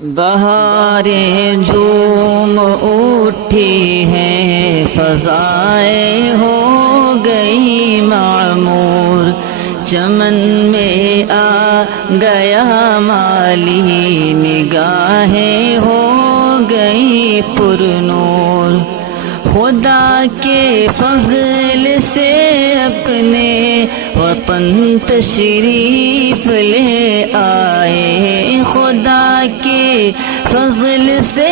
بہاریں جھوم اٹھی ہیں، فضائیں ہو گئی معمور، چمن میں آ گیا مالی، نگاہیں ہو گئی پر نور۔ خدا کے فضل سے اپنے وطن تشریف لے آئے، خدا کے فضل سے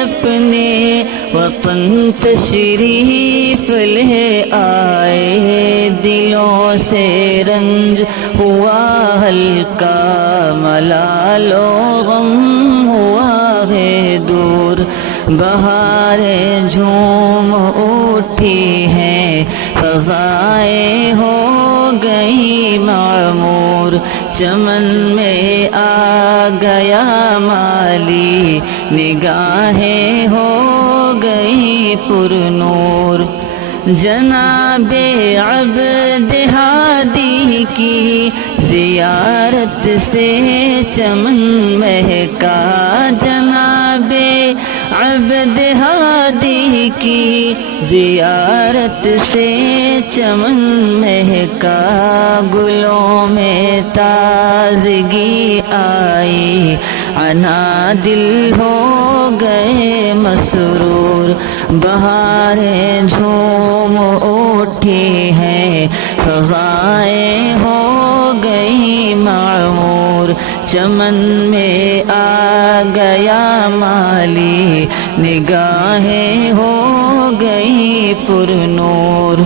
اپنے وطن تشریف لے آئے، دلوں سے رنج ہوا ہلکا، ملال و غم ہوا ہے دور۔ بہاریں جھوم اٹھی ہیں، فضائیں ہو گئی معمور، چمن میں آ گیا مالی، نگاہیں ہو گئی پر نور۔ جناب عبد ہادی کی زیارت سے چمن مہکا، جناب عبد ہادی کی زیارت سے چمن مہکا، گلوں میں تازگی آئی، انا دل ہو گئے مسرور۔ بہاریں جھوم اٹھی ہیں، فضائیں ہو گئی معمور، چمن میں آ گیا مالی، نگاہیں ہو گئی پر نور۔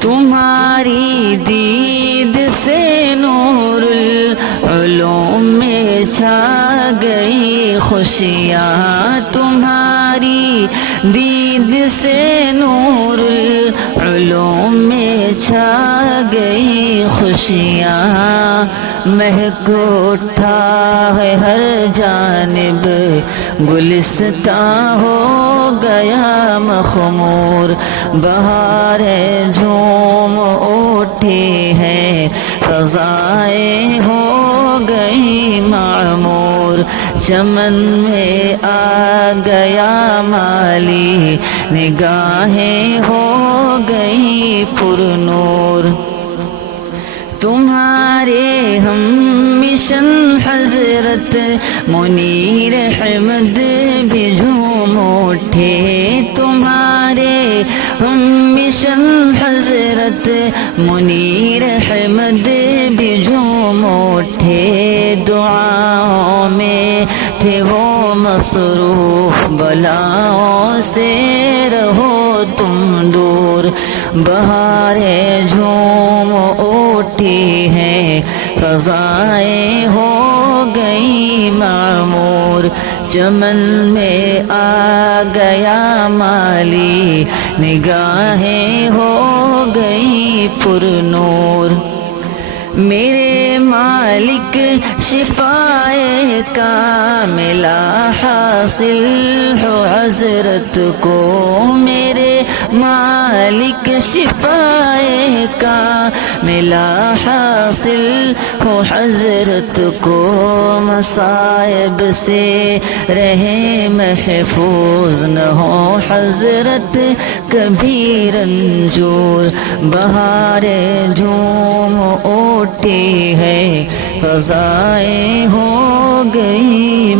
تمہاری دید سے نور العلوم میں چھا گئی خوشیاں، تمہاری دید سے نور العلوم میں چھا گئی خوشیاں، مہک اٹھا ہے ہر جانب، گلستاں ہو گیا مخمور۔ بہاریں جھوم اٹھی ہیں، فضائیں ہو گئی معمور، چمن میں آ گیا مالی، نگاہیں ہو گئی پر نور۔ تمہارے ہم مشن حضرت منیر احمد بھی جھوم اٹھے، تمہارے ہم مشن حضرت منیر احمد بھی جھوم اٹھے، دعاؤں میں تھے وہ مصروف، بلاؤں سے رہو تم دور۔ بہاریں جھوم اٹھی ہیں، فضائیں ہو گئی معمور، چمن میں آ گیا مالی، نگاہیں ہو گئی پر نور۔ میرے مالک شفائے کاملہ حاصل ہو حضرت کو، میرے مالک شفائے کاملہ حاصل ہو حضرت کو، مصائب سے رہے محفوظ، نہ ہو حضرت کبھی رنجور۔ بہاریں جھوم اٹھی ہے، فضائیں ہو گئی